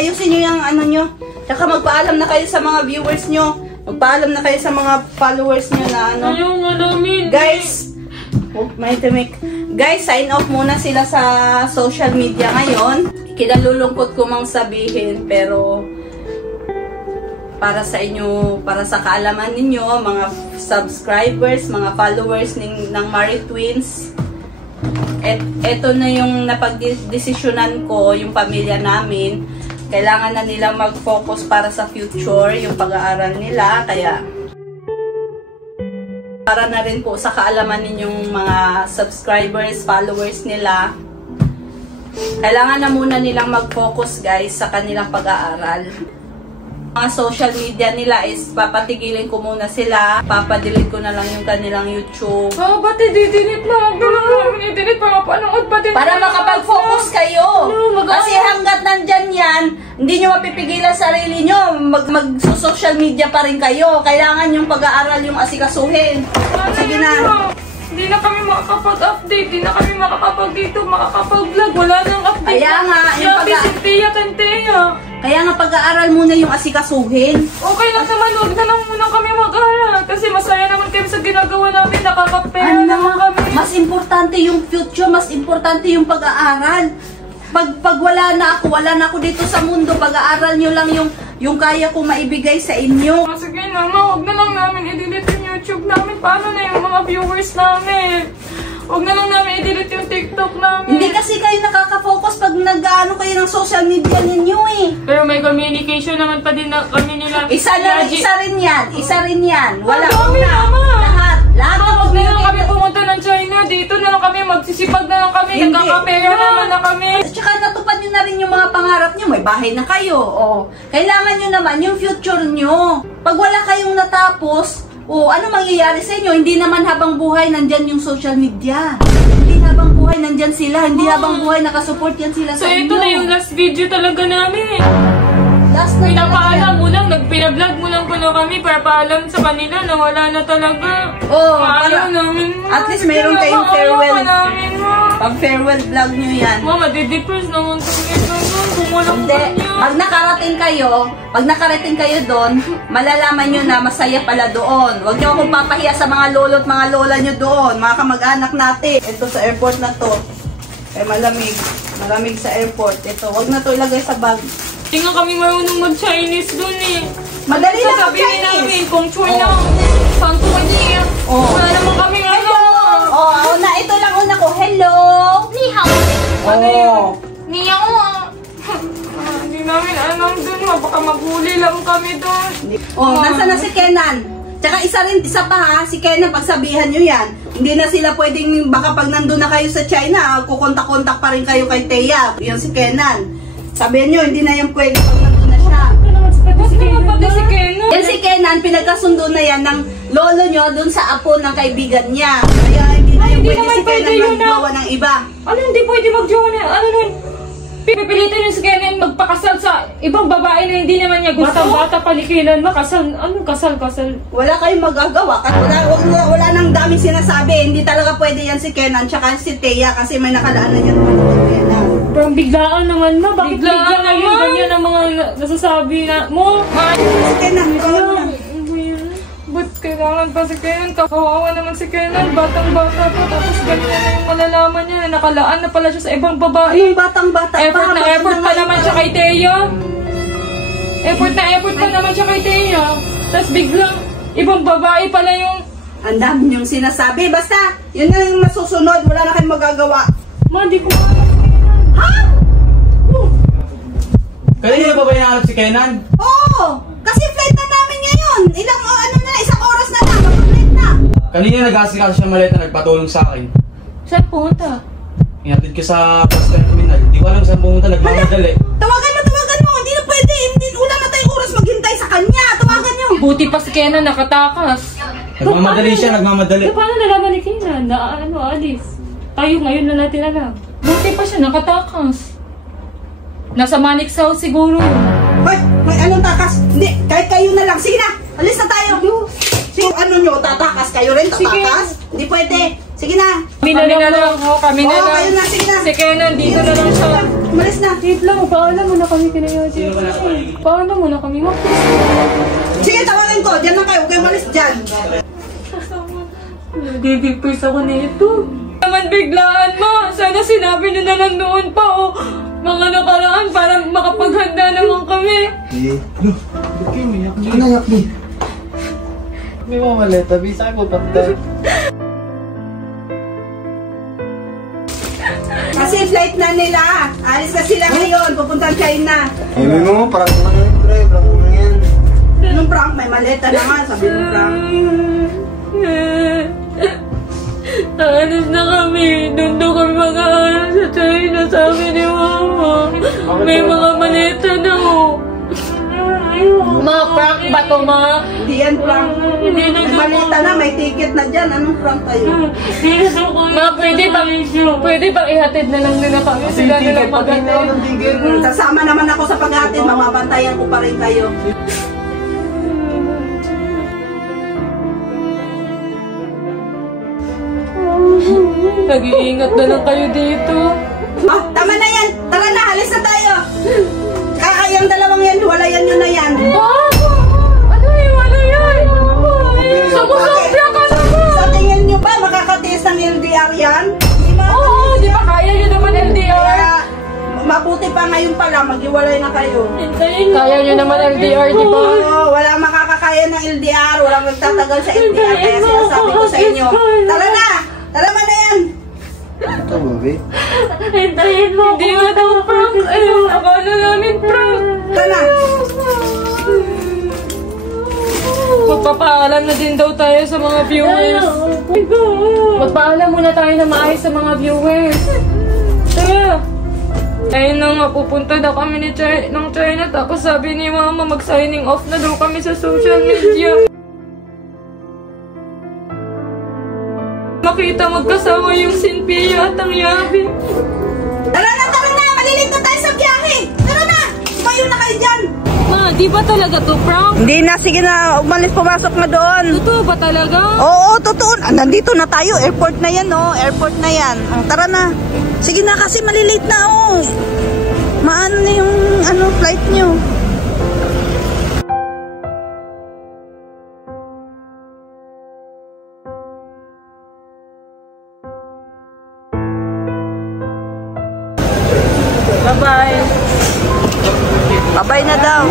ayusin nyo yung ano nyo. Tsaka magpaalam na kayo sa mga viewers nyo. Magpaalam na kayo sa mga followers nyo na ano. Ayaw nga namin. Guys, guys, sign off muna sila sa social media ngayon. Kinalulungkot ko mang sabihin, pero para sa inyo, para sa kaalaman ninyo, mga subscribers, mga followers ng Marie Twins, eto na yung napagdesisyonan ko, yung pamilya namin. Kailangan na nilang mag-focus para sa future, yung pag-aaral nila. Kaya, para na rin po sa kaalaman ninyong mga subscribers, followers nila, kailangan na muna nilang mag-focus guys sa kanilang pag-aaral. Mga social media nila is papatigilin ko muna sila. Papadelete ko na lang yung kanilang YouTube. Ba't i-delete mo? I-delete para mapanood pa din. Para makapag-focus kayo. Kasi hanggat nandyan yan, hindi nyo mapipigilan sarili nyo. Mag-social media pa rin kayo. Kailangan yung pag-aaral yung asikasuhin. Sige na. Hindi na kami makakapag-update. Hindi na kami makakapag-dito, makakapag-vlog. Wala nang update. Kaya nga, yung Kaya nga pag-aaral muna yung asikasuhin. Okay lang naman, huwag na lang muna kami mag-aaral. Kasi masaya naman kami sa ginagawa namin. Nakakapera naman kami. Mas importante yung future, mas importante yung pag-aaral. Pag wala na ako dito sa mundo, pag-aaral nyo lang yung kaya ko maibigay sa inyo. Sige naman, huwag na lang namin i-delete yung YouTube namin. Paano na yung mga viewers namin? Huwag na lang namin i-delete yung TikTok namin. Hindi kasi kayo nakaka-focus pag nag-ano kayo ng social media ninyo eh. Pero may communication naman pa din na kami nila. Isa rin yan. Wala kami na. Lahat ng huwag na lang kami pumunta ng China. Dito na lang kami, magsisipag na lang kami. Nagkakapera naman na kami. At saka natupad nyo na rin yung mga pangarap nyo. May bahay na kayo. Kailangan nyo naman yung future nyo. Pag wala kayong natapos, ano mangyayari sa inyo? Hindi naman habang buhay nandyan yung social media. Hindi habang buhay nandyan sila. Hindi habang buhay nakasupport yan sila sa inyo. So ito na yung last video talaga namin. Last na pinapaalam mo lang, nagpina-vlog mo lang pala kami para paalam sa kanila na wala na talaga. Para at least mayroon kayong farewell. Pag farewell vlog nyo yan. Madidepress naman kung walang hindi. Pag nakarating kayo doon, malalaman nyo na masaya pala doon. Huwag nyo akong papahiya sa mga lolo't mga lola nyo doon, mga kamag-anak natin. Ito sa airport na to. Malamig. Malamig sa airport. Ito, huwag na to ilagay sa bag. Hindi nga kami marunong mag-Chinese dun eh. Madali lang mag-Chinese. Namin, kung chun lang. Santo ka niya. Wala naman kami hello. Ito lang una ko. Hello. Ni hao. Ano yun? Ni hao. Hindi namin alam dun. Baka maghuli lang kami dun. Nasa na si Kenan? Tsaka isa pa ha, si Kenan, pagsabihan nyo yan. Hindi na sila pwedeng, baka pag nandun na kayo sa China, kukontak-kontak pa rin kayo kay Thea. Yan si Kenan. Sabihin nyo, hindi na yan pwede pag nandun na siya. Yan si Kenan, pinagkasundo na yan ng lolo nyo dun sa apo ng kaibigan niya. Kaya hindi na yan pwede si Kenan magjowa ng iba. Ano hindi pwede magjowa na? Ano nun? Pipilitin yung si Kenan magpakasal sa ibang babae na hindi naman niya gusto. Bata palikilan, makasal. Ano kasal? Wala kayong magagawa. Wala nang daming sinasabi. Hindi talaga pwede yan si Kenan tsaka si Thea kasi may nakalaan na yan naman si Kenan. Parang biglaan naman ma. Bakit biglaan naman? Ganyan ang mga nasasabi na mo. Si Kenan, ba't kailangan pa si Kenan? Kawawa naman si Kenan. Batang-bata pa. Tapos ganyan na yung malalaman niya. Nakalaan na pala siya sa ibang babae. Yung batang-bata pa. Effort pa naman siya kay Thea. Effort pa naman siya kay Thea. Tapos biglang ibang babae pala yung... Ang dami niyong sinasabi. Basta, yun na yung masusunod. Wala na kayong magagawa. Ma, di ko ha? Kanina ba hinahanap si Kenan? Oo! Kasi flight na namin ngayon. Isang oras na lang. Mag-flight na. Kanina nag-asikaso siya maleta, nagpatulong sa akin. Saan pumunta? Inatid ko sa bus terminal. Di ko alam saan pumunta, nagmamadali. Tawagan mo. Hindi na pwede. Wala na tayong oras maghintay sa kanya. Tawagan niyo. Buti pa si Kenan nakatakas. Nagmamadali siya. Paano nalaman ni Kenan na alis? Tayo ngayon na natin alam. Buti pa siya nakatakas. Nasa Maniksaw siguro. Hoy, may anong takas? Hindi, kahit kayo na lang. Sige na, alis na tayo. Ano nyo, tatakas kayo rin? Tatakas? Hindi pwede. Sige na. Kami na lang ho, kami na Oo, lang. kayo na, sige na. Si Kenan, dito na lang siya. Umalis na. Wait lang, paalam muna kami kinayo. Paalam muna kami, ma. Sige, tawagan ko. Diyan na kayo. Huwag kayo umalis dyan. Nagigipis ako nito. Naman biglaan, ma. Sana sinabi niyo na lang noon pa, oh. Mga nakaraan para makapaghanda naman kami. Ba't kayo umiyak niyo? Ano nayak niyo? May mga maleta, bisa ko patay. Kasi flight na nila. Alis na sila ngayon. Pupunta China. Ay, may mga prank naman yan, pre. Prank naman yan. Anong prank? May maleta na nga. Sabi mo prank. Alis na kami. Doon kami mag-aaral sa China, sabi ni Mama. May mga maleta na, oh. Mga prank ba to, ma? Hindi yan prank. May maleta na. May ticket na dyan. Anong prank kayo? Ma, pwede bang ihatid na lang nila kami? Sila na lang maghatid. Sasama naman ako sa paghatid. Mamabantayan ko pa rin kayo. Nag-iingat na lang kayo dito. Ah, tama na yan. Tara na. Alis na tayo. Kakayang dalawang yan. Hiwalayan nyo na yan. Ano yun? Ano yun? Sumusobra ka naman! Sa tingin nyo ba makakatiis ng LDR yan? Hindi Oo, di ba kaya nyo naman LDR? Kaya, mabuti pa ngayon pala, maghiwalay na kayo. Kaya nyo naman LDR, di ba? Oo, wala makakakaya ng LDR, walang magtatagal sa LDR, kaya sinasabi ko sa inyo. Tara na! Tara mo na yan! Ito, babe. Hintayin mo. Hindi nga daw prank. Ayun, akala namin prank. Tara na! Magpapaalam na din daw tayo sa mga viewers. Magpaalam muna tayo na maayos sa mga viewers. Tara. Ayun na nga, pupunta na kami ng China. Tapos sabi ni Mama, mag-signing off na daw kami sa social media. Makita magkasama yung Sinpia at ang Yabi. Tara na! Tara na! Malilito tayo sa biyahe! Tara na! Kayo na kayo dyan! Ma, di ba talaga to prank? Hindi na, sige na. Umalis, pumasok na doon. Totoo ba talaga? Oo, totoo. Ah, nandito na tayo. Airport na yan, oh. Airport na yan. Tara na. Sige na kasi malilate na, oh. Maano na yung flight nyo. Bye-bye. Bye-bye na daw.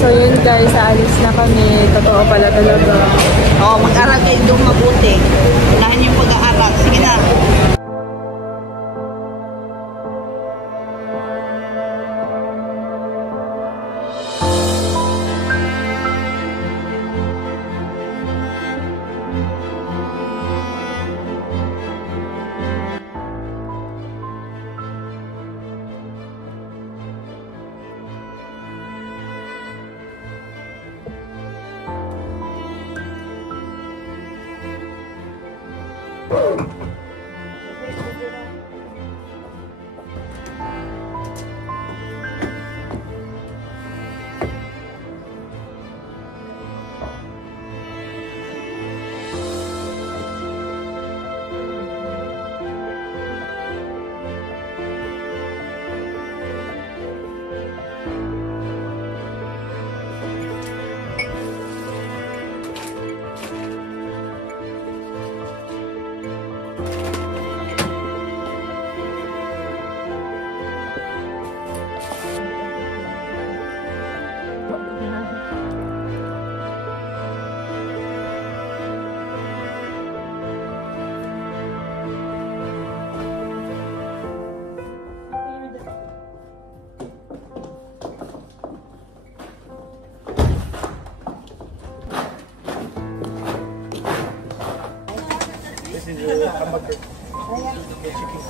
So yun guys, aalis na kami. Totoo pala talaga. Oh, mag-aral kayo doon mabuti. Unahan yung pag-aaral. Sige na.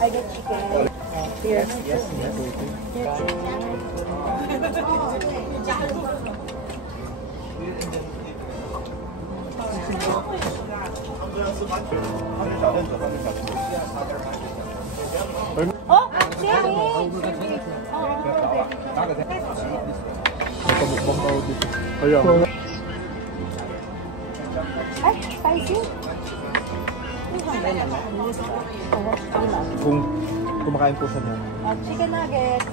I get chicken. Here. Oh, Ayan. Kung kumakain po siya na. Chicken nuggets.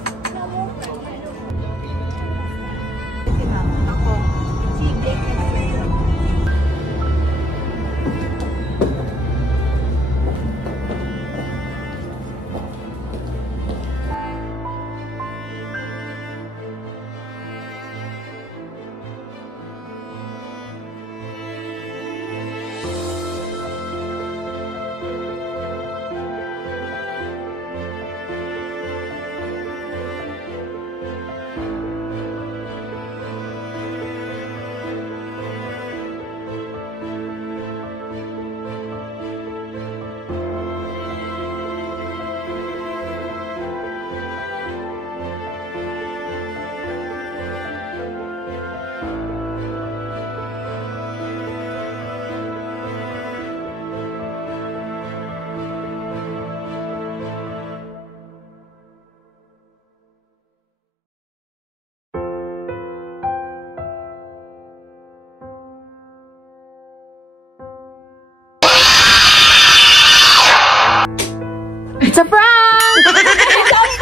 It's a prank! It's a prank!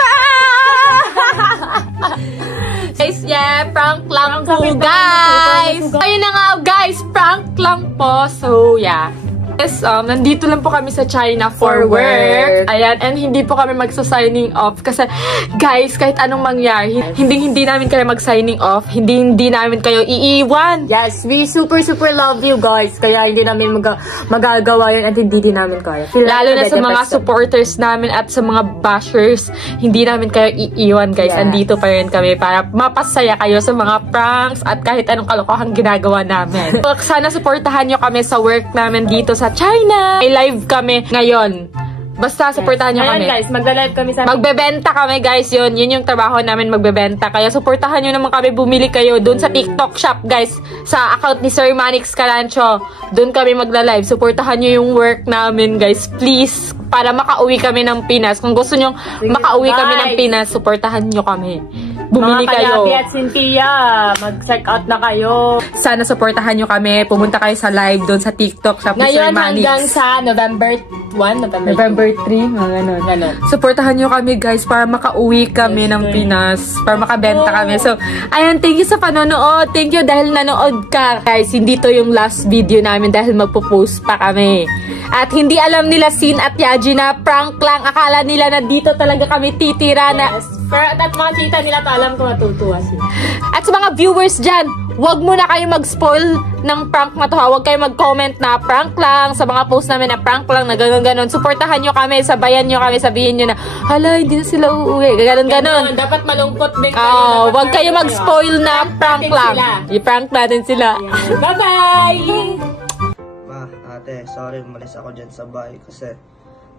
Guys, yeah, prank lang po, guys! Ayun na nga, guys, prank lang po. So, yeah. Yes, nandito lang po kami sa China for work. Ayan, and hindi po kami magsa-signing off. Kasi, guys, kahit anong mangyari, hindi namin kayo mag-signing off. Hindi namin kayo iiwan. Yes, we super love you guys. Kaya hindi namin magagawa yun at hindi din namin kaya. Lalo na sa mga supporters namin at sa mga bashers, hindi namin kayo iiwan, guys. Yes. Andito pa rin kami para mapasaya kayo sa mga pranks at kahit anong kalokohan ginagawa namin. So, sana supportahan nyo kami sa work namin dito sa China. May live kami ngayon. Basta supportahan nyo kami. Guys, magla-live kami sa... Magbebenta kami, guys. Yun yung trabaho namin, magbebenta. Kaya supportahan nyo naman kami. Bumili kayo dun sa TikTok shop, guys. Sa account ni Sir Manix Carancho. Dun kami magla-live. Supportahan nyo yung work namin, guys. Please. Para makauwi kami ng Pinas. Kung gusto nyo makauwi kami ng Pinas, supportahan nyo kami. Bumili kayo. Mga Kayabi at Cynthia, mag-check out na kayo. Sana supportahan nyo kami. Pumunta kayo sa live doon sa TikTok shop ni Sir Ngayon Manix. hanggang sa November 1, November 3, mga ganun. Supportahan nyo kami, guys, para makauwi kami ng Pinas. Para makabenta kami. So, ayan, thank you sa panonood. Thank you dahil nanood ka. Guys, hindi to yung last video namin dahil magpo-post pa kami. At hindi alam nila Sin at Yaji na prank lang. Akala nila na dito talaga kami titira na. Yes. Pero at makita nila to, alam ko matutuwa sila. At sa mga viewers dyan, wag muna kayo mag-spoil ng prank na to, ha. Wag kayo mag-comment na prank lang sa mga post namin na prank lang, na ganon. Supportahan nyo kami, sabayan nyo kami, sabihin nyo na, hala, hindi na sila uuwi. Ganon. Dapat malungkot din kayo. Wag kayo mag-spoil na prank lang. I-prank natin sila. Bye-bye! Ma, ate, sorry, umalis ako dyan sa bahay kasi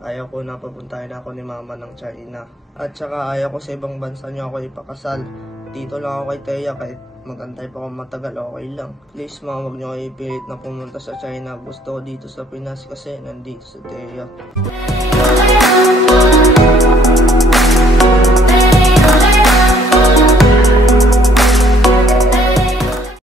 ayaw ko na papuntahin ako ni mama ng China. At saka ayaw ko sa ibang bansa niyo ako ipakasal. Dito lang ako kay Teya, kahit magantay pa ako matagal, okay lang. Please ma, huwag niyo kayo ipilit na pumunta sa China. Gusto ko dito sa Pinas kasi nandito sa Teya.